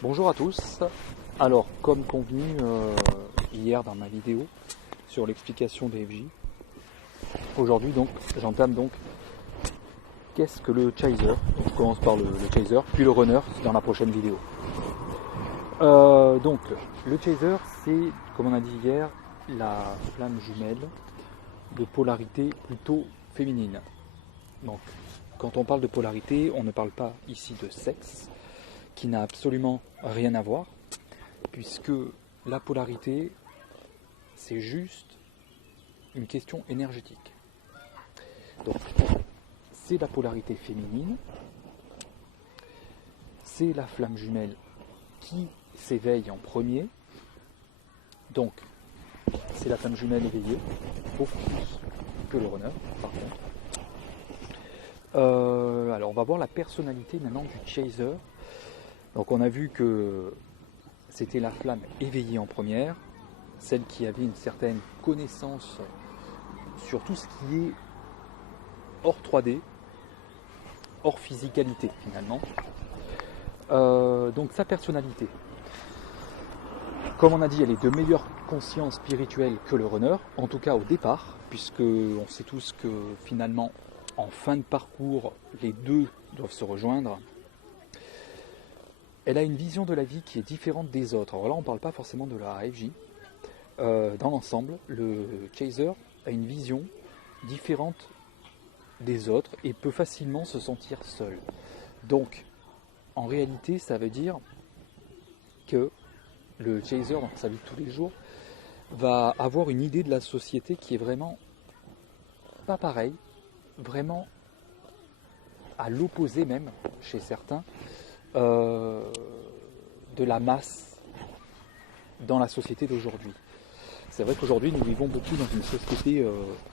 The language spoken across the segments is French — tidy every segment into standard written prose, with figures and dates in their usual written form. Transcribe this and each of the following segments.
Bonjour à tous. Alors, comme convenu hier dans ma vidéo sur l'explication des FJ, aujourd'hui donc j'entame donc qu'est-ce que le chaser. On commence par le chaser, puis le runner dans la prochaine vidéo. Donc le chaser, c'est, comme on a dit hier, la flamme jumelle de polarité plutôt féminine. Donc, quand on parle de polarité, on ne parle pas ici de sexe, qui n'a absolument rien à voir, puisque la polarité, c'est juste une question énergétique. Donc, c'est la polarité féminine, c'est la flamme jumelle qui s'éveille en premier, donc c'est la flamme jumelle éveillée, beaucoup plus que le runner, par contre. Alors on va voir la personnalité maintenant du chaser. Donc on a vu que c'était la flamme éveillée en première, celle qui avait une certaine connaissance sur tout ce qui est hors 3D, hors physicalité finalement. Donc sa personnalité, comme on a dit, elle est de meilleure conscience spirituelle que le runner, en tout cas au départ, puisque on sait tous que finalement en fin de parcours, les deux doivent se rejoindre. Elle a une vision de la vie qui est différente des autres. Alors là, on ne parle pas forcément de la AFJ. Dans l'ensemble, le chaser a une vision différente des autres et peut facilement se sentir seul. Donc, en réalité, ça veut dire que le chaser, dans sa vie de tous les jours, va avoir une idée de la société qui est vraiment pas pareille, vraiment à l'opposé même, chez certains, de la masse dans la société d'aujourd'hui. C'est vrai qu'aujourd'hui nous vivons beaucoup dans une société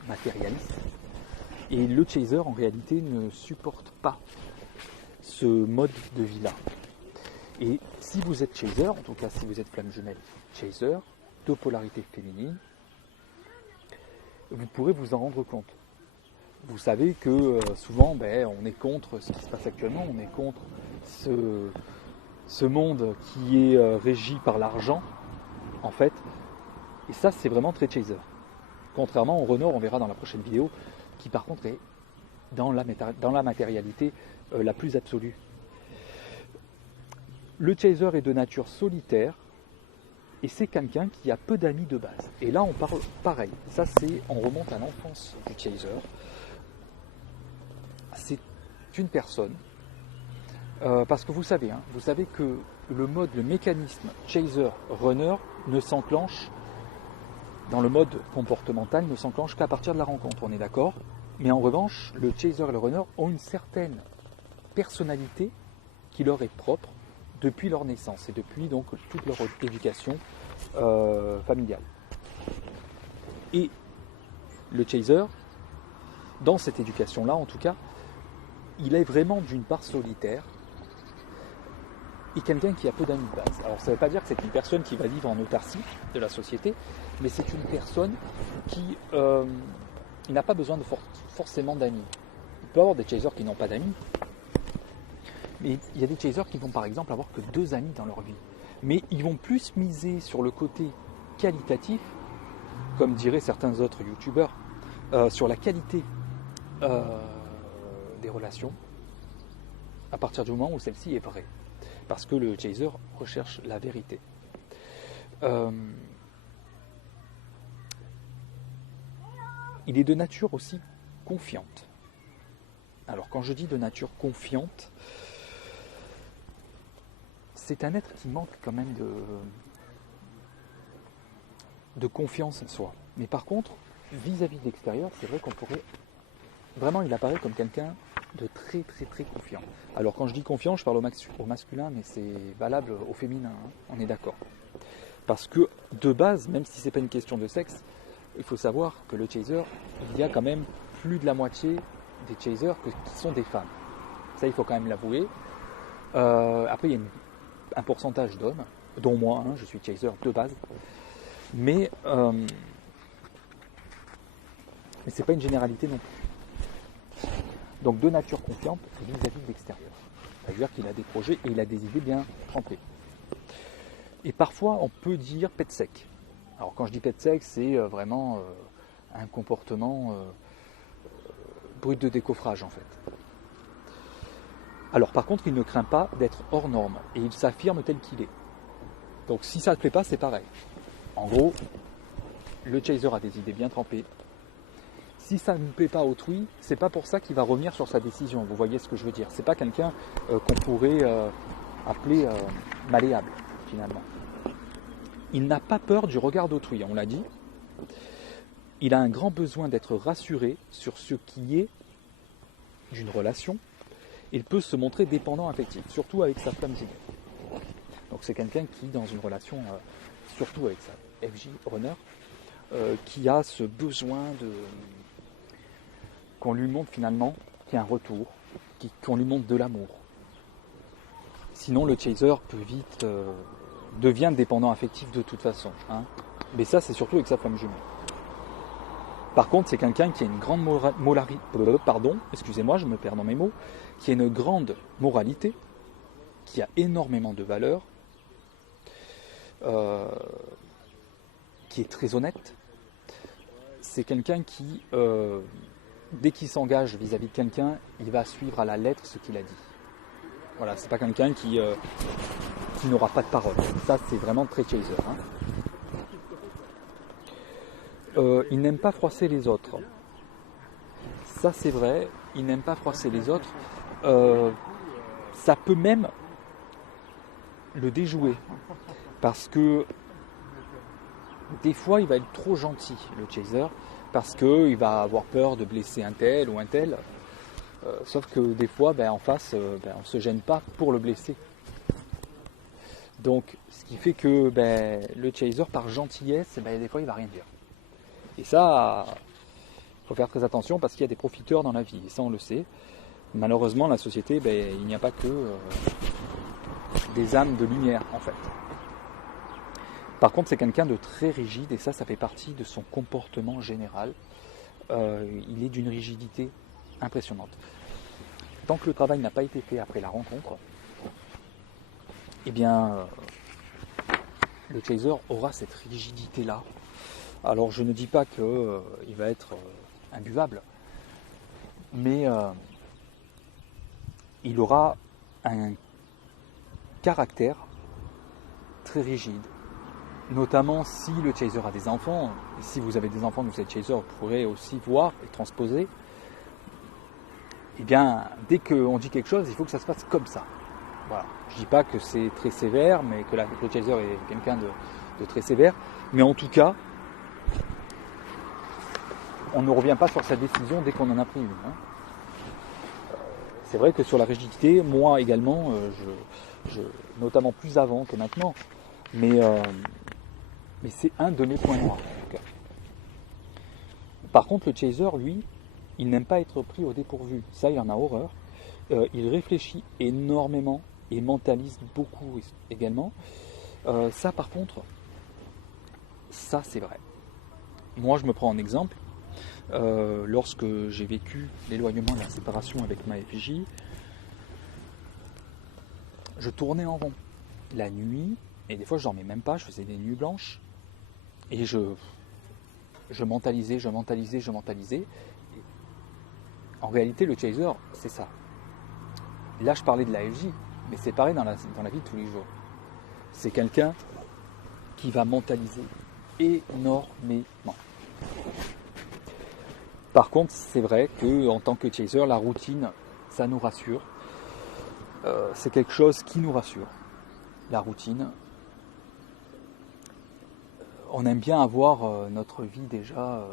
matérialiste et le chaser en réalité ne supporte pas ce mode de vie là. Et si vous êtes chaser, en tout cas si vous êtes flamme jumelle chaser, de polarité féminine, vous pourrez vous en rendre compte. Vous savez que souvent on est contre ce qui se passe actuellement, on est contre ce monde qui est régi par l'argent, en fait. Et ça, c'est vraiment très chaser. Contrairement au runner, on verra dans la prochaine vidéo, qui par contre est dans la matérialité la plus absolue. Le chaser est de nature solitaire, et c'est quelqu'un qui a peu d'amis de base. Et là, on parle pareil. Ça, on remonte à l'enfance du chaser. C'est une personne, parce que vous savez que le mécanisme chaser-runner ne s'enclenche, dans le mode comportemental, ne s'enclenche qu'à partir de la rencontre, on est d'accord? Mais en revanche, le chaser et le runner ont une certaine personnalité qui leur est propre depuis leur naissance et depuis donc toute leur éducation familiale. Et le chaser, dans cette éducation-là en tout cas, il est vraiment d'une part solitaire et quelqu'un qui a peu d'amis de base. Alors ça ne veut pas dire que c'est une personne qui va vivre en autarcie de la société, mais c'est une personne qui n'a pas besoin de forcément d'amis. Il peut y avoir des chasers qui n'ont pas d'amis, mais il y a des chasers qui vont par exemple avoir que 2 amis dans leur vie. Mais ils vont plus miser sur le côté qualitatif, comme diraient certains autres youtubeurs, sur la qualité des relations, à partir du moment où celle-ci est vraie. Parce que le chaser recherche la vérité. Il est de nature aussi confiante. Alors quand je dis de nature confiante, c'est un être qui manque quand même de confiance en soi. Mais par contre, vis-à-vis de l'extérieur, c'est vrai qu'on pourrait... Vraiment, il apparaît comme quelqu'un de très très très confiant. Alors quand je dis confiant, je parle au masculin, mais c'est valable au féminin, hein, on est d'accord. Parce que de base, même si ce n'est pas une question de sexe, il faut savoir que le chaser, il y a quand même plus de la moitié des chasers qui sont des femmes. Ça, il faut quand même l'avouer. Après, il y a un pourcentage d'hommes, dont moi, je suis chaser de base. Mais ce n'est pas une généralité non plus. Donc de nature confiante vis-à-vis de l'extérieur. C'est-à-dire qu'il a des projets et il a des idées bien trempées. Et parfois, on peut dire pet sec. Alors quand je dis pet sec, c'est vraiment un comportement brut de décoffrage en fait. Alors par contre, il ne craint pas d'être hors norme et il s'affirme tel qu'il est. Donc si ça ne te plaît pas, c'est pareil. En gros, le chaser a des idées bien trempées. Si ça ne plaît pas à autrui, c'est pas pour ça qu'il va revenir sur sa décision. Vous voyez ce que je veux dire? C'est pas quelqu'un qu'on pourrait appeler malléable finalement. Il n'a pas peur du regard d'autrui, on l'a dit. Il a un grand besoin d'être rassuré sur ce qui est d'une relation. Il peut se montrer dépendant affectif, surtout avec sa femme jumelle. Donc c'est quelqu'un qui, dans une relation, surtout avec sa FJ runner, qui a ce besoin qu'on lui montre finalement qu'il y a un retour, qu'on lui montre de l'amour. Sinon le chaser peut vite devient dépendant affectif de toute façon. Hein. Mais ça c'est surtout avec sa femme jumelle. Par contre c'est quelqu'un qui a une grande excusez-moi je me perds dans mes mots, qui a une grande moralité, qui a énormément de valeur, qui est très honnête. C'est quelqu'un qui, dès qu'il s'engage vis-à-vis de quelqu'un, il va suivre à la lettre ce qu'il a dit. Voilà, c'est pas quelqu'un qui n'aura pas de parole. Ça, c'est vraiment très chaser. Hein. Il n'aime pas froisser les autres. Ça, c'est vrai. Il n'aime pas froisser les autres. Ça peut même le déjouer. Parce que des fois, il va être trop gentil, le chaser, parce qu'il va avoir peur de blesser un tel ou un tel. Sauf que des fois, en face, on ne se gêne pas pour le blesser. Donc, ce qui fait que le chaser, par gentillesse, des fois, il ne va rien dire. Et ça, il faut faire très attention parce qu'il y a des profiteurs dans la vie. Et ça, on le sait. Malheureusement, la société, il n'y a pas que des âmes de lumière, en fait. Par contre, c'est quelqu'un de très rigide et ça fait partie de son comportement général. Il est d'une rigidité impressionnante. Tant que le travail n'a pas été fait après la rencontre, le chaser aura cette rigidité-là. Alors, je ne dis pas qu'il va être imbuvable, mais il aura un caractère très rigide. Notamment si le chaser a des enfants, et si vous avez des enfants, vous êtes chaser, vous pourrez aussi voir et transposer. Dès qu'on dit quelque chose, il faut que ça se passe comme ça. Voilà. Je ne dis pas que c'est très sévère, mais que le chaser est quelqu'un de très sévère. Mais en tout cas, on ne revient pas sur sa décision dès qu'on en a pris une. Hein. C'est vrai que sur la rigidité, moi également, notamment plus avant que maintenant, mais c'est un de mes points noirs. En tout cas. Par contre, le chaser, lui, il n'aime pas être pris au dépourvu. Ça, il en a horreur. Il réfléchit énormément et mentalise beaucoup également. Ça, par contre, ça, c'est vrai. Moi, je me prends en exemple. Lorsque j'ai vécu l'éloignement et la séparation avec ma FJ, je tournais en rond. La nuit, et des fois, je dormais même pas, je faisais des nuits blanches. Et je mentalisais. En réalité, le chaser, c'est ça. Là, je parlais de la FJ, mais c'est pareil dans la vie de tous les jours. C'est quelqu'un qui va mentaliser énormément. Par contre, c'est vrai qu'en tant que chaser, la routine, ça nous rassure. C'est quelque chose qui nous rassure. La routine. On aime bien avoir notre vie déjà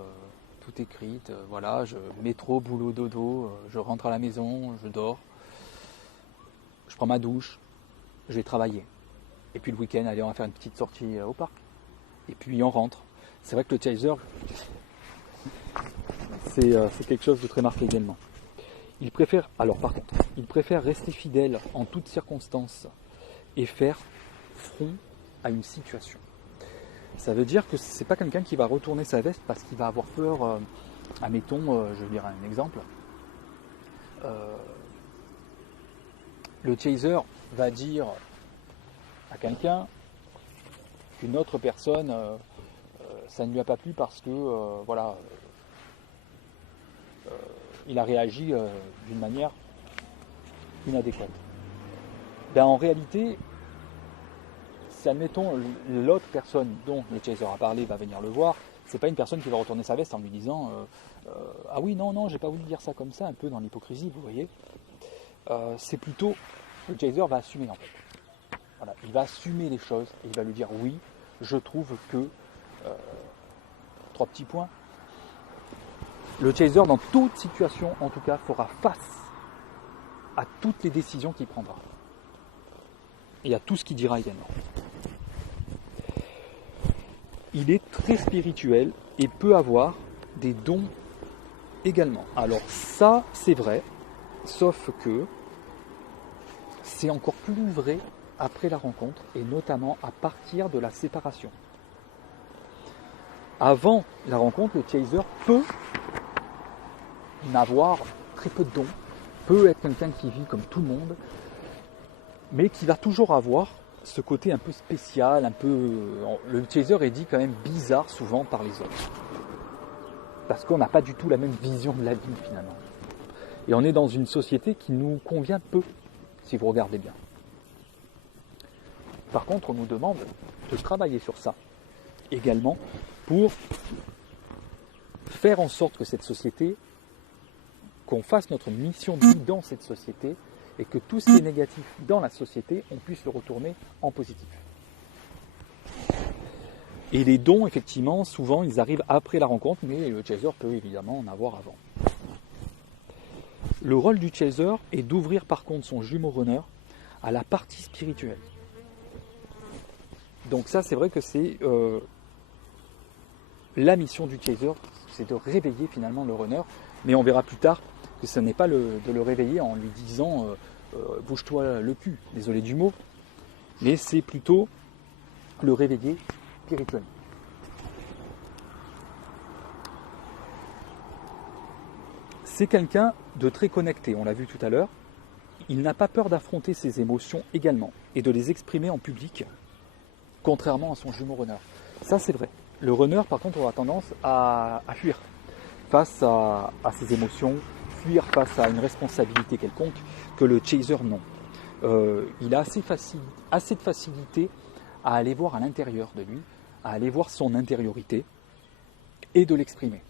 tout écrite. Voilà, métro, boulot, dodo, je rentre à la maison, je dors, je prends ma douche, je vais travailler. Et puis le week-end, allez, on va faire une petite sortie au parc. Et puis on rentre. C'est vrai que le chaser, c'est quelque chose de très marqué également. Il préfère rester fidèle en toutes circonstances et faire front à une situation. Ça veut dire que c'est pas quelqu'un qui va retourner sa veste parce qu'il va avoir peur. Admettons, je vais dire un exemple. Le chaser va dire à quelqu'un, qu'une autre personne, ça ne lui a pas plu parce que, voilà, il a réagi d'une manière inadéquate. Ben, en réalité, si admettons l'autre personne dont le chaser a parlé va venir le voir, c'est pas une personne qui va retourner sa veste en lui disant ah oui non j'ai pas voulu dire ça comme ça, un peu dans l'hypocrisie, vous voyez. C'est plutôt le chaser va assumer en fait. Voilà, il va assumer les choses et il va lui dire oui, je trouve que 3 petits points. Le chaser dans toute situation en tout cas fera face à toutes les décisions qu'il prendra et à tout ce qu'il dira également. Il est très spirituel et peut avoir des dons également. Alors ça, c'est vrai, sauf que c'est encore plus vrai après la rencontre et notamment à partir de la séparation. Avant la rencontre, le chaser peut n'avoir très peu de dons, peut être quelqu'un qui vit comme tout le monde, mais qui va toujours avoir ce côté un peu spécial, un peu... Le chaser est dit quand même bizarre souvent par les autres. Parce qu'on n'a pas du tout la même vision de la vie finalement. Et on est dans une société qui nous convient peu, si vous regardez bien. Par contre, on nous demande de travailler sur ça également pour faire en sorte que cette société, qu'on fasse notre mission de vie dans cette société et que tout ce qui est négatif dans la société, on puisse le retourner en positif. Et les dons, effectivement, souvent, ils arrivent après la rencontre, mais le chaser peut évidemment en avoir avant. Le rôle du chaser est d'ouvrir par contre son jumeau runner à la partie spirituelle. Donc ça, c'est vrai que c'est la mission du chaser, c'est de réveiller finalement le runner, mais on verra plus tard que ce n'est pas de le réveiller en lui disant bouge-toi le cul, désolé du mot, mais c'est plutôt le réveiller spirituellement. C'est quelqu'un de très connecté, on l'a vu tout à l'heure. Il n'a pas peur d'affronter ses émotions également et de les exprimer en public, contrairement à son jumeau runner. Ça, c'est vrai. Le runner, par contre, aura tendance à fuir face à ses émotions, fuir face à une responsabilité quelconque, que le chaser, non. Il a assez de facilité à aller voir à l'intérieur de lui, à aller voir son intériorité et de l'exprimer.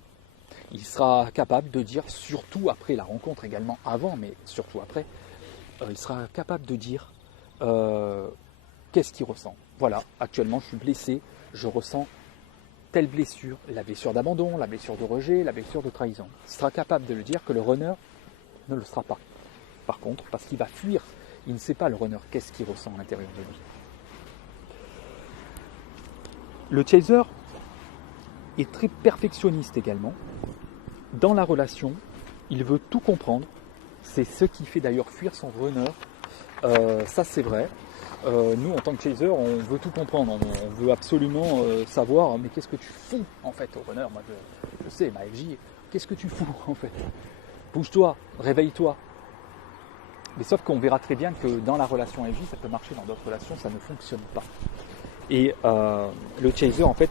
Il sera capable de dire, surtout après la rencontre également, avant, mais surtout après, il sera capable de dire qu'est-ce qu'il ressent. Voilà, actuellement je suis blessé, je ressens telle blessure, la blessure d'abandon, la blessure de rejet, la blessure de trahison. Il sera capable de le dire que le runner ne le sera pas. Par contre, parce qu'il va fuir, il ne sait pas le runner qu'est-ce qu'il ressent à l'intérieur de lui. Le chaser est très perfectionniste également. Dans la relation, il veut tout comprendre. C'est ce qui fait d'ailleurs fuir son runner. Ça c'est vrai. Nous en tant que chaser, on veut tout comprendre. On veut absolument savoir mais qu'est-ce que tu fous en fait au runner. Moi je sais, ma FJ, qu'est-ce que tu fous en fait? Bouge-toi, réveille-toi. Mais sauf qu'on verra très bien que dans la relation FJ, ça peut marcher, dans d'autres relations, ça ne fonctionne pas. Et le chaser en fait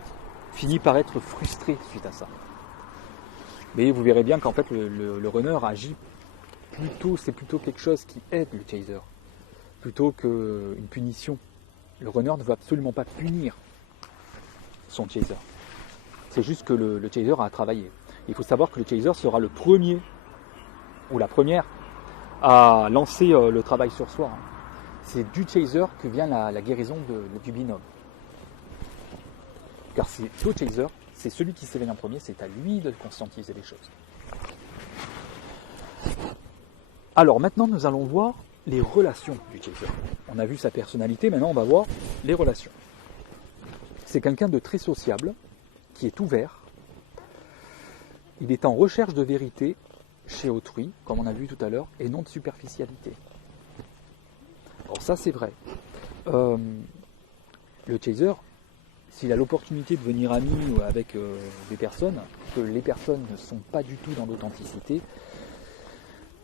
finit par être frustré suite à ça. Mais vous verrez bien qu'en fait le runner agit plutôt, c'est plutôt quelque chose qui aide le chaser, plutôt qu'une punition. Le runner ne veut absolument pas punir son chaser. C'est juste que le chaser a à travailler. Il faut savoir que le chaser sera le premier ou la première à lancer le travail sur soi. C'est du chaser que vient la guérison du binôme. Car c'est le chaser, c'est celui qui s'éveille en premier, c'est à lui de conscientiser les choses. Alors maintenant, nous allons voir les relations du chaser. On a vu sa personnalité, maintenant on va voir les relations. C'est quelqu'un de très sociable, qui est ouvert. Il est en recherche de vérité chez autrui, comme on a vu tout à l'heure, et non de superficialité. Alors ça c'est vrai. Le chaser, s'il a l'opportunité de devenir ami avec des personnes, que les personnes ne sont pas du tout dans l'authenticité,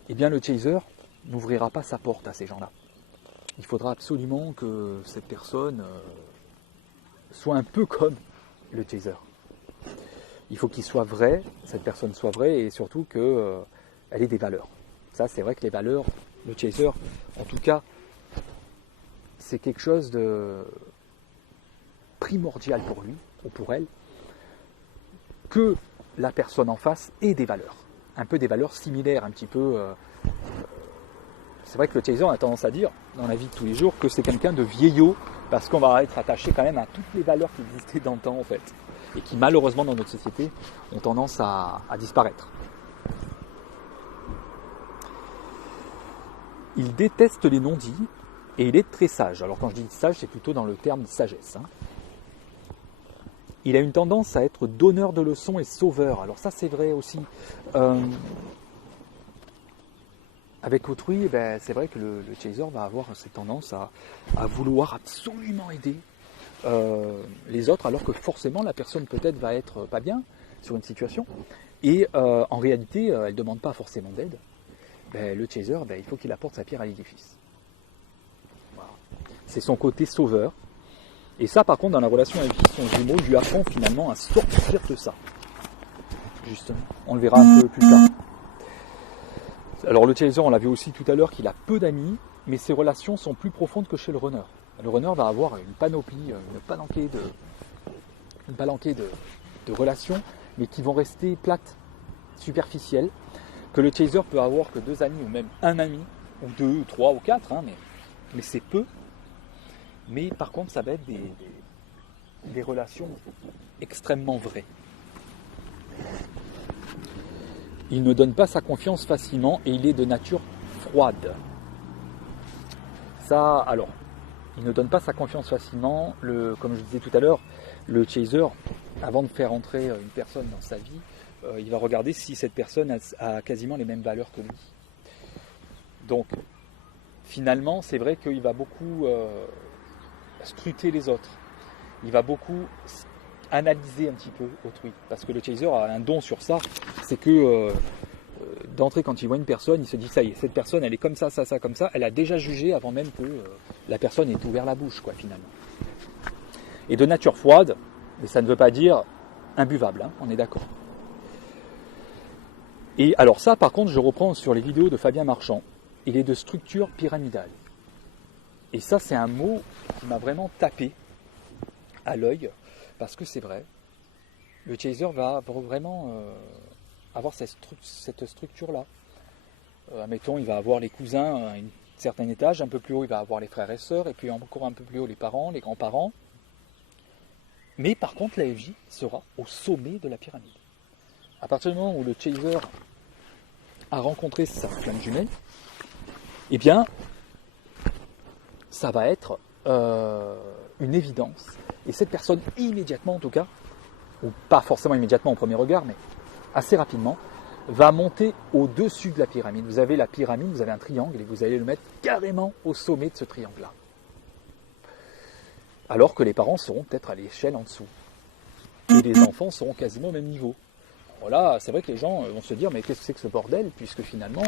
eh bien le chaser n'ouvrira pas sa porte à ces gens-là. il faudra absolument que cette personne soit un peu comme le chaser. Il faut qu'il soit vrai, cette personne soit vraie, et surtout qu'elle ait des valeurs. Ça, c'est vrai que les valeurs, le chaser, en tout cas, c'est quelque chose de primordial pour lui, ou pour elle, que la personne en face ait des valeurs. Un peu des valeurs similaires, un petit peu... c'est vrai que le chaser, on a tendance à dire, dans la vie de tous les jours, que c'est quelqu'un de vieillot, parce qu'on va être attaché quand même à toutes les valeurs qui existaient dans le temps, en fait, et qui, malheureusement, dans notre société, ont tendance à disparaître. Il déteste les non-dits, et il est très sage. Alors quand je dis sage, c'est plutôt dans le terme de sagesse. Il a une tendance à être donneur de leçons et sauveur. Alors ça, c'est vrai aussi. Avec autrui, c'est vrai que le chaser va avoir cette tendance à vouloir absolument aider les autres, alors que forcément la personne peut-être va être pas bien sur une situation. Et en réalité, elle ne demande pas forcément d'aide. Le chaser, il faut qu'il apporte sa pierre à l'édifice. Voilà. C'est son côté sauveur. Et ça, par contre, dans la relation avec son jumeau, lui apprend finalement à sortir de ça. Justement. On le verra un peu plus tard. Alors le chaser, on l'a vu aussi tout à l'heure, qu'il a peu d'amis, mais ses relations sont plus profondes que chez le runner. Le runner va avoir une panoplie, une palanquée de relations, mais qui vont rester plates, superficielles, que le chaser peut avoir que 2 amis, ou même un ami, ou 2, ou 3, ou 4, mais c'est peu. Mais par contre, ça va être des relations extrêmement vraies. Il ne donne pas sa confiance facilement et il est de nature froide. Ça, alors, il ne donne pas sa confiance facilement. Comme je disais tout à l'heure, le chaser, avant de faire entrer une personne dans sa vie, il va regarder si cette personne a quasiment les mêmes valeurs que lui. Donc, finalement, c'est vrai qu'il va beaucoup scruter les autres. Il va beaucoup analyser un petit peu autrui. Parce que le chaser a un don sur ça, c'est que d'entrée, quand il voit une personne, il se dit ça y est, cette personne elle est comme ça, comme ça, elle a déjà jugé avant même que la personne ait ouvert la bouche, finalement. Et de nature froide, mais ça ne veut pas dire imbuvable, on est d'accord. Et alors ça, par contre, je reprends sur les vidéos de Fabien Marchand, il est de structure pyramidale. Et ça, c'est un mot qui m'a vraiment tapé à l'œil, parce que c'est vrai, le chaser va vraiment avoir cette structure-là. Admettons, il va avoir les cousins à un certain étage, un peu plus haut, il va avoir les frères et sœurs, et puis encore un peu plus haut, les parents, les grands-parents. Mais par contre, la FJ sera au sommet de la pyramide. À partir du moment où le chaser a rencontré sa flamme jumelle, eh bien, ça va être une évidence. Et cette personne, immédiatement en tout cas, ou pas forcément immédiatement au premier regard, mais assez rapidement, va monter au-dessus de la pyramide. Vous avez la pyramide, vous avez un triangle, et vous allez le mettre carrément au sommet de ce triangle-là. Alors que les parents seront peut-être à l'échelle en dessous. Et les enfants seront quasiment au même niveau. Voilà, c'est vrai que les gens vont se dire, mais qu'est-ce que c'est que ce bordel, puisque finalement,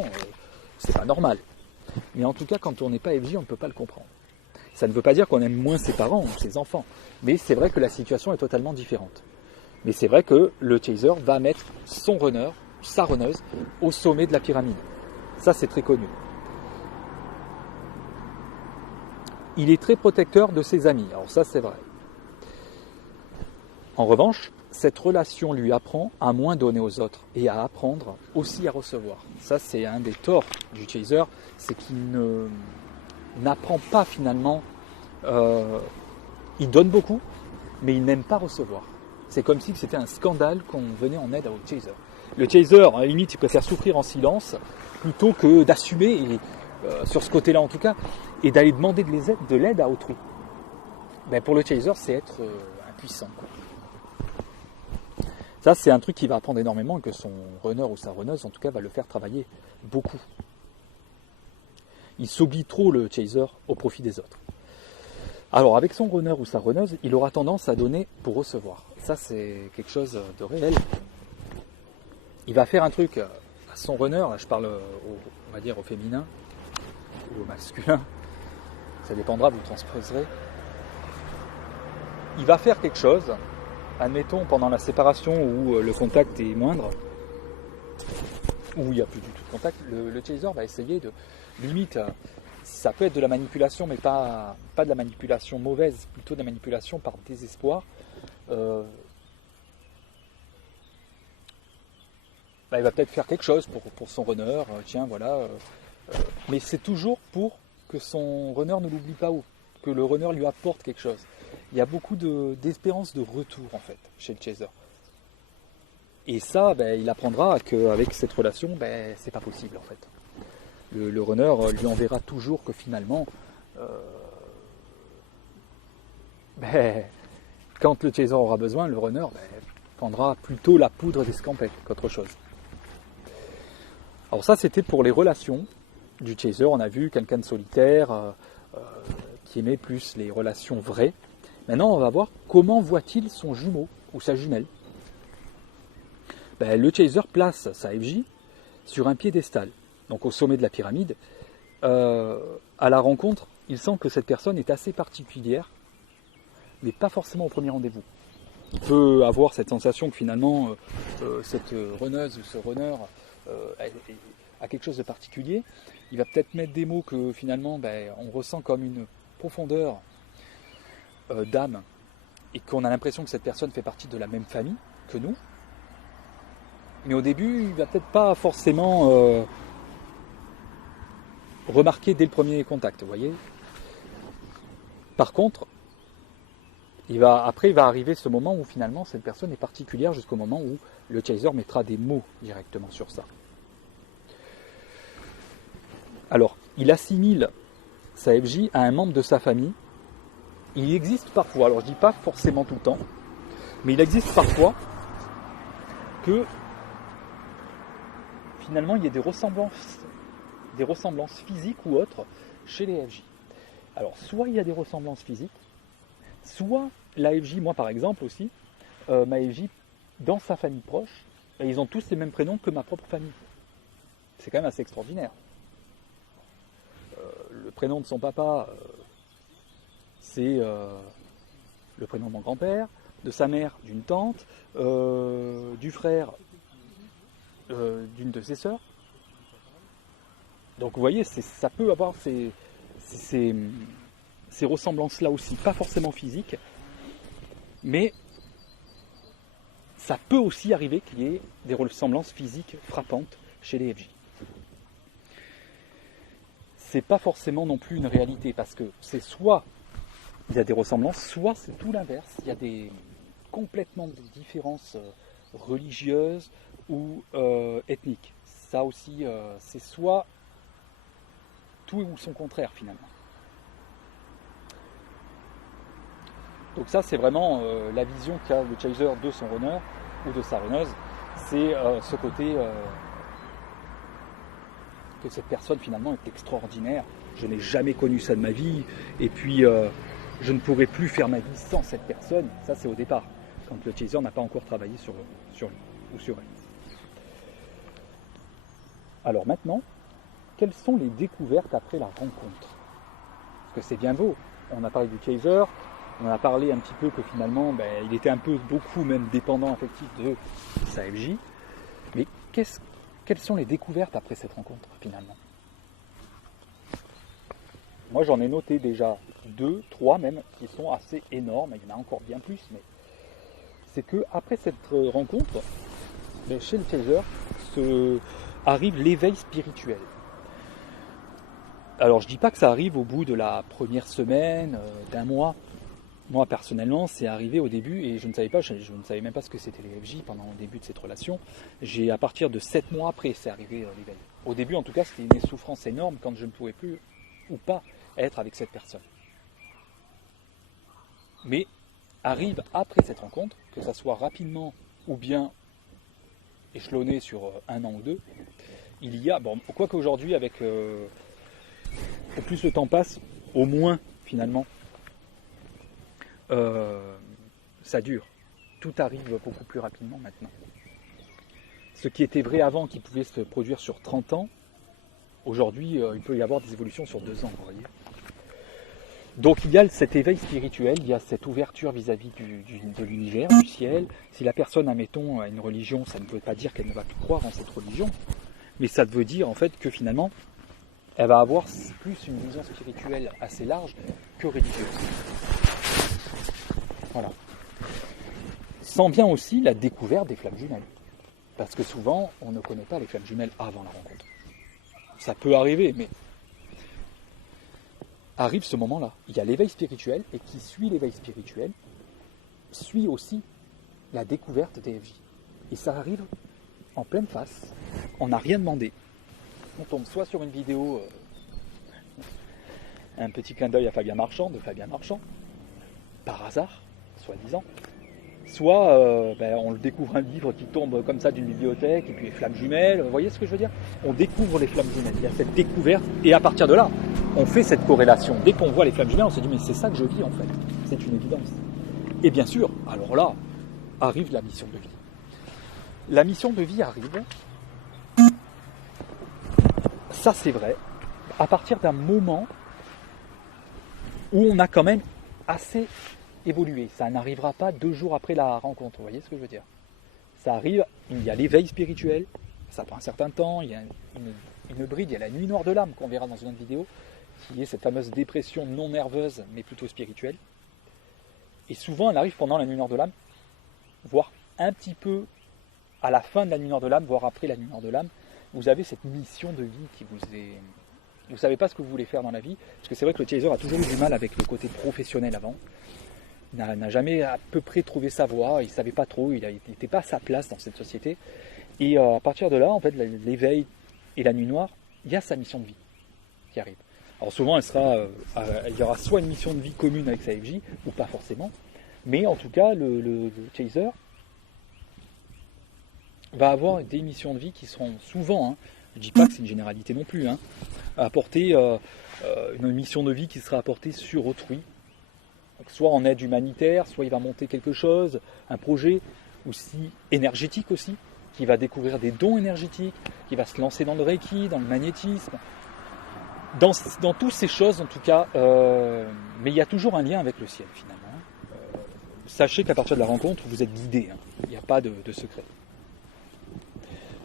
c'est pas normal. Mais en tout cas, quand on n'est pas FJ, on ne peut pas le comprendre. Ça ne veut pas dire qu'on aime moins ses parents ou ses enfants, mais c'est vrai que la situation est totalement différente. Mais c'est vrai que le chaser va mettre son runner, sa runneuse, au sommet de la pyramide. Ça, c'est très connu. Il est très protecteur de ses amis. Alors ça, c'est vrai. En revanche, cette relation lui apprend à moins donner aux autres et à apprendre aussi à recevoir. Ça, c'est un des torts du chaser, c'est qu'il n'apprend pas finalement. Il donne beaucoup, mais il n'aime pas recevoir. C'est comme si c'était un scandale qu'on venait en aide au chaser. Le chaser, à la limite, il préfère souffrir en silence plutôt que d'assumer, et, sur ce côté-là en tout cas, et d'aller demander de l'aide à autrui. Pour le chaser, c'est être impuissant. Ça, c'est un truc qui va apprendre énormément et que son runner ou sa runneuse, en tout cas, va le faire travailler beaucoup. Il s'oublie trop, le chaser, au profit des autres. Alors, avec son runner ou sa runneuse, il aura tendance à donner pour recevoir. Ça, c'est quelque chose de réel. Il va faire un truc à son runner, là, je parle on va dire au féminin ou au masculin. ça dépendra, vous transposerez. Il va faire quelque chose, admettons pendant la séparation où le contact est moindre, où il n'y a plus du tout de contact, le chaser va essayer de, limite, ça peut être de la manipulation, mais pas de la manipulation mauvaise, plutôt de la manipulation par désespoir. Il va peut-être faire quelque chose pour son runner, tiens voilà, mais c'est toujours pour que son runner ne l'oublie pas ou que le runner lui apporte quelque chose. Il y a beaucoup d'espérance de retour en fait chez le chaser. Et ça, il apprendra qu'avec cette relation, c'est pas possible en fait. Le runner lui enverra toujours que finalement, quand le chaser aura besoin, le runner prendra plutôt la poudre d'escampette qu'autre chose. Alors ça, c'était pour les relations du chaser. On a vu quelqu'un de solitaire qui aimait plus les relations vraies. Maintenant, on va voir comment voit-il son jumeau ou sa jumelle. Le chaser place sa FJ sur un piédestal, donc au sommet de la pyramide. À la rencontre, il sent que cette personne est assez particulière, mais pas forcément au premier rendez-vous. Il peut avoir cette sensation que finalement, cette runneuse ou ce runner a quelque chose de particulier. Il va peut-être mettre des mots que finalement, on ressent comme une profondeur d'âme et qu'on a l'impression que cette personne fait partie de la même famille que nous. Mais au début, il ne va peut-être pas forcément remarquer dès le premier contact, vous voyez. Par contre, après il va arriver ce moment où finalement cette personne est particulière jusqu'au moment où le chaser mettra des mots directement sur ça. Alors, il assimile sa FJ à un membre de sa famille. Il existe parfois, alors je ne dis pas forcément tout le temps, mais il existe parfois que finalement il y ait des ressemblances physiques ou autres chez les FJ. Alors, soit il y a des ressemblances physiques, soit la FJ, moi par exemple aussi, ma FJ, dans sa famille proche, ils ont tous les mêmes prénoms que ma propre famille. C'est quand même assez extraordinaire. Le prénom de son papa, c'est le prénom de mon grand-père, de sa mère, d'une tante, du frère, d'une de ses sœurs. Donc vous voyez, ça peut avoir ces ressemblances-là aussi, pas forcément physiques, mais ça peut aussi arriver qu'il y ait des ressemblances physiques frappantes chez les FJ. C'est pas forcément non plus une réalité, parce que c'est soit il y a des ressemblances, soit c'est tout l'inverse, il y a complètement des différences religieuses ou ethniques. Ça aussi, c'est soit tout ou son contraire finalement. Donc ça, c'est vraiment la vision qu'a le chaser de son runner ou de sa runneuse. C'est ce côté que cette personne finalement est extraordinaire. Je n'ai jamais connu ça de ma vie. Et puis, je ne pourrais plus faire ma vie sans cette personne. Ça, c'est au départ, quand le chaser n'a pas encore travaillé sur lui ou sur elle. Alors maintenant, quelles sont les découvertes après la rencontre? Parce que c'est bien beau. On a parlé du chaser. On a parlé un petit peu que finalement, il était un peu, beaucoup même dépendant affectif de sa FJ. Mais quelles sont les découvertes après cette rencontre finalement? Moi j'en ai noté déjà 2, 3 même, qui sont assez énormes. Il y en a encore bien plus, mais c'est que après cette rencontre, chez le chaser, arrive l'éveil spirituel. Alors je dis pas que ça arrive au bout de la première semaine, d'un mois. Moi, personnellement, c'est arrivé au début, et je ne savais pas, je ne savais même pas ce que c'était les FJ pendant le début de cette relation. À partir de 7 mois après, c'est arrivé l'éveil. Au début, en tout cas, c'était une souffrance énorme quand je ne pouvais plus, ou pas, être avec cette personne. Mais arrive après cette rencontre, que ça soit rapidement ou bien échelonné sur 1 an ou 2, il y a, quoi qu'aujourd'hui, avec au plus le temps passe, au moins, finalement, ça dure. Tout arrive beaucoup plus rapidement maintenant. Ce qui était vrai avant, qui pouvait se produire sur 30 ans, aujourd'hui, il peut y avoir des évolutions sur 2 ans, vous voyez. Donc il y a cet éveil spirituel, il y a cette ouverture vis-à-vis de l'univers, du ciel. Si la personne, admettons, a une religion, ça ne veut pas dire qu'elle ne va plus croire en cette religion, mais ça veut dire en fait que finalement, elle va avoir plus une vision spirituelle assez large que religieuse. Voilà. S'en vient aussi la découverte des flammes jumelles. Parce que souvent, on ne connaît pas les flammes jumelles avant la rencontre. Ça peut arriver, mais arrive ce moment-là. Il y a l'éveil spirituel, et qui suit l'éveil spirituel, suit aussi la découverte des FJ. Et ça arrive en pleine face. On n'a rien demandé. On tombe soit sur une vidéo, un petit clin d'œil à Fabien Marchand, de Fabien Marchand, par hasard, soi-disant, soit on le découvre un livre qui tombe comme ça d'une bibliothèque, et puis les flammes jumelles, vous voyez ce que je veux dire? On découvre les flammes jumelles, il y a cette découverte, et à partir de là, on fait cette corrélation. Dès qu'on voit les flammes jumelles, on se dit mais c'est ça que je vis en fait, c'est une évidence. Et bien sûr, alors là, arrive la mission de vie. La mission de vie arrive, ça c'est vrai, à partir d'un moment où on a quand même assez évolué. Ça n'arrivera pas 2 jours après la rencontre, vous voyez ce que je veux dire? Ça arrive, il y a l'éveil spirituel, ça prend un certain temps, il y a une bride, il y a la nuit noire de l'âme qu'on verra dans une autre vidéo, qui est cette fameuse dépression non nerveuse, mais plutôt spirituelle. Et souvent, elle arrive pendant la nuit noire de l'âme, voire un petit peu à la fin de la nuit noire de l'âme, voire après la nuit noire de l'âme. Vous avez cette mission de vie qui vous est... Vous ne savez pas ce que vous voulez faire dans la vie, parce que c'est vrai que le chaser a toujours eu du mal avec le côté professionnel avant. Il n'a jamais à peu près trouvé sa voie, il ne savait pas trop, il n'était pas à sa place dans cette société. Et à partir de là, en fait, l'éveil et la nuit noire, il y a sa mission de vie qui arrive. Alors souvent, il y aura soit une mission de vie commune avec sa FJ, ou pas forcément, mais en tout cas, le chaser va avoir des missions de vie qui seront souvent, je ne dis pas que c'est une généralité non plus, apporter une mission de vie qui sera apportée sur autrui. Donc, soit en aide humanitaire, soit il va monter quelque chose, un projet aussi énergétique aussi, qui va découvrir des dons énergétiques, qui va se lancer dans le Reiki, dans le magnétisme, dans toutes ces choses en tout cas, mais il y a toujours un lien avec le ciel finalement. Sachez qu'à partir de la rencontre, vous êtes guidé, il n'y a pas de secret.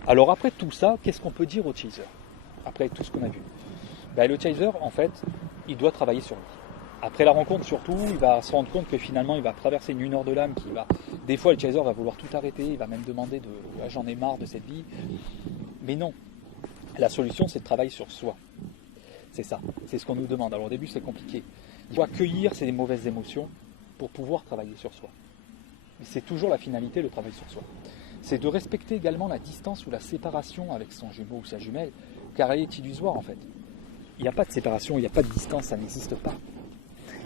Alors après tout ça, qu'est-ce qu'on peut dire au chaser? Après tout ce qu'on a vu, le chaser en fait, il doit travailler sur lui. Après la rencontre surtout, il va se rendre compte que finalement il va traverser une nuit noire de l'âme qui va... Des fois le chaser va vouloir tout arrêter, il va même demander j'en ai marre de cette vie. Mais non, la solution c'est de travailler sur soi. C'est ça, c'est ce qu'on nous demande. Alors au début c'est compliqué. Il faut accueillir ces mauvaises émotions pour pouvoir travailler sur soi. Mais c'est toujours la finalité, le travail sur soi. C'est de respecter également la distance ou la séparation avec son jumeau ou sa jumelle, car elle est illusoire en fait. Il n'y a pas de séparation, il n'y a pas de distance, ça n'existe pas.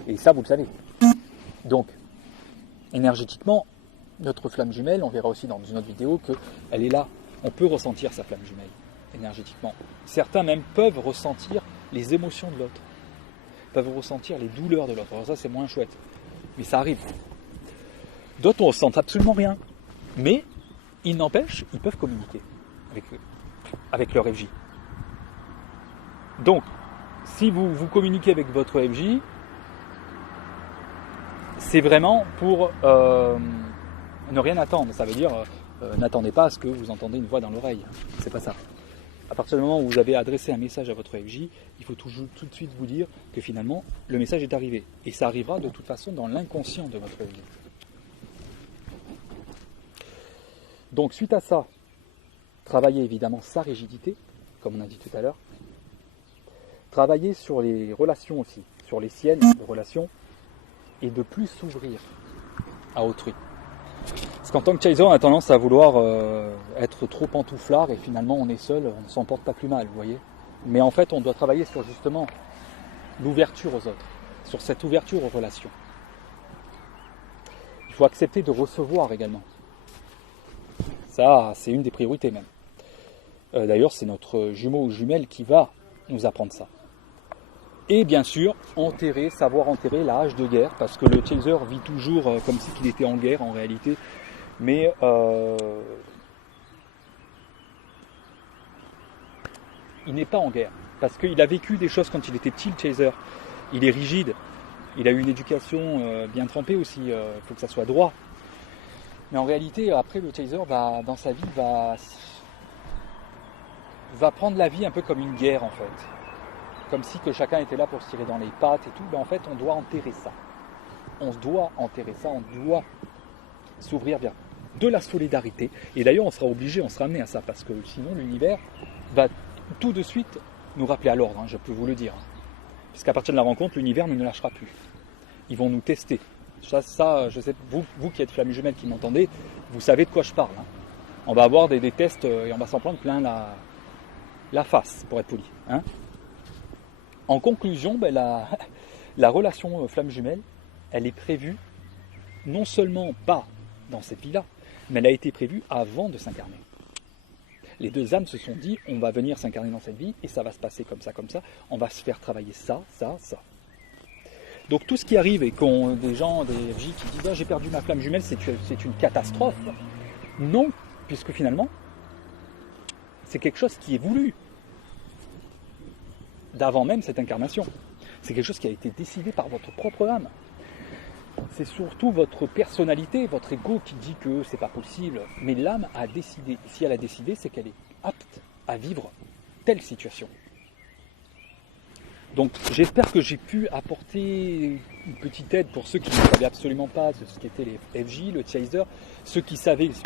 Et ça, vous le savez. Donc, énergétiquement, notre flamme jumelle, on verra aussi dans une autre vidéo qu'elle est là. On peut ressentir sa flamme jumelle, énergétiquement. Certains même peuvent ressentir les émotions de l'autre, peuvent ressentir les douleurs de l'autre. Alors ça, c'est moins chouette, mais ça arrive. D'autres ne ressentent absolument rien, mais il n'empêche, ils peuvent communiquer avec leur FJ. Donc, si vous communiquez avec votre FJ, c'est vraiment pour ne rien attendre. Ça veut dire, n'attendez pas à ce que vous entendez une voix dans l'oreille. C'est pas ça. À partir du moment où vous avez adressé un message à votre FJ, il faut tout de suite vous dire que finalement, le message est arrivé. Et ça arrivera de toute façon dans l'inconscient de votre FJ. Donc, suite à ça, travaillez évidemment sa rigidité, comme on a dit tout à l'heure. Travaillez sur les relations aussi, sur les siennes de relations, et de plus s'ouvrir à autrui. Parce qu'en tant que chaser, on a tendance à vouloir être trop pantouflard et finalement on est seul, on ne s'en porte pas plus mal, vous voyez. Mais en fait, on doit travailler sur justement l'ouverture aux autres, sur cette ouverture aux relations. Il faut accepter de recevoir également. Ça, c'est une des priorités même. D'ailleurs, c'est notre jumeau ou jumelle qui va nous apprendre ça. Et bien sûr, savoir enterrer la hache de guerre, parce que le chaser vit toujours comme si il était en guerre en réalité, mais il n'est pas en guerre, parce qu'il a vécu des choses quand il était petit, le chaser. Il est rigide, Il a eu une éducation bien trempée aussi, il faut que ça soit droit. Mais en réalité, après, le chaser, dans sa vie, va prendre la vie un peu comme une guerre, en fait. Comme si que chacun était là pour se tirer dans les pattes et tout. En fait, on doit enterrer ça. On doit enterrer ça, on doit s'ouvrir vers de la solidarité. Et d'ailleurs, on sera amené à ça, parce que sinon, l'univers va tout de suite nous rappeler à l'ordre, je peux vous le dire. Puisqu'à partir de la rencontre, l'univers ne nous lâchera plus. Ils vont nous tester. Ça, je sais, vous qui êtes flammes jumelles qui m'entendez, vous savez de quoi je parle. On va avoir des tests et on va s'en prendre plein la face, pour être poli. En conclusion, la relation flamme jumelle, elle est prévue non seulement pas dans cette vie-là, mais elle a été prévue avant de s'incarner. Les deux âmes se sont dit, on va venir s'incarner dans cette vie et ça va se passer comme ça, on va se faire travailler ça. Donc tout ce qui arrive et qu'ont des gens, des FJ qui disent j'ai perdu ma flamme jumelle, c'est une catastrophe. Non, puisque finalement, c'est quelque chose qui est voulu d'avant même cette incarnation. C'est quelque chose qui a été décidé par votre propre âme. C'est surtout votre personnalité, votre ego qui dit que c'est pas possible. Mais l'âme a décidé. Si elle a décidé, c'est qu'elle est apte à vivre telle situation. Donc j'espère que j'ai pu apporter une petite aide pour ceux qui ne savaient absolument pas ce qu'étaient les FJ, le chaser. Ceux qui savaient ce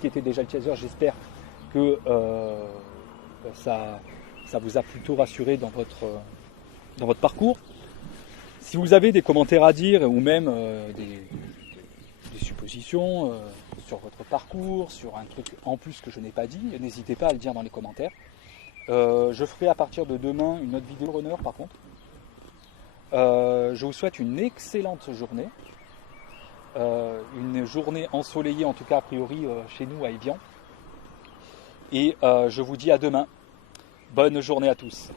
qu'était déjà le chaser, j'espère que ça vous a plutôt rassuré dans votre parcours. Si vous avez des commentaires à dire ou même des suppositions sur votre parcours, sur un truc en plus que je n'ai pas dit, n'hésitez pas à le dire dans les commentaires. Je ferai à partir de demain une autre vidéo runner par contre. Je vous souhaite une excellente journée. Une journée ensoleillée en tout cas a priori chez nous à Évian. Et je vous dis à demain. Bonne journée à tous.